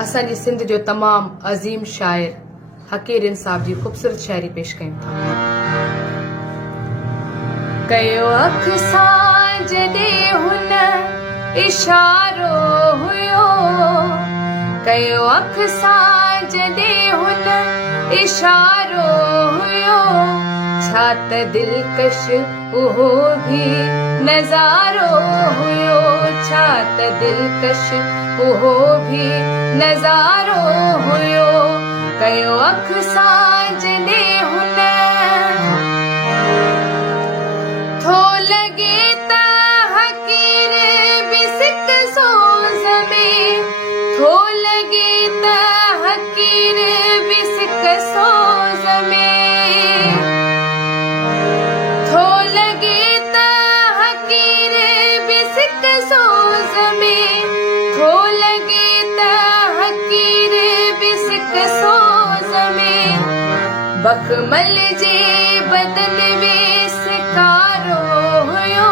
असांजी सिंध जो तमाम अज़ीम शाइर हकीर साहब जी ख़ूबसूरत शायरी पेश कयूं था। कयो अख सां जॾहिं हुन इशारो हुयो, कयो अख सां जॾहिं हुन इशारो हुयो, छा त दिलकश उहो भी नज़ारो हुयो, छा त दिलकश उहो भी नज़ारो हुयो। कयो अख सां जॾहिं हुन थो लॻे त हकीर बि सिक सोज़ में, थो लॻे त हकीर बि सिक सोज़ में, थो लॻे त हकीर बि सिक सोज़ में, थो लॻे त हकीर बि सिक सोज़ में, बखमल जे बदन में सिकारो हुयो,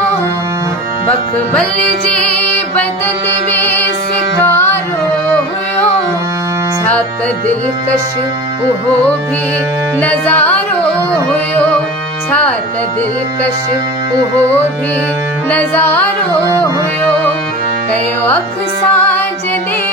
बखमल जे बदन में सिकारो हुयो, छा त दिलकश उहो भी नज़ारो हुयो, छा त दिलकश उहो भी नज़ारो हुयो। कयो अख सां जॾहिं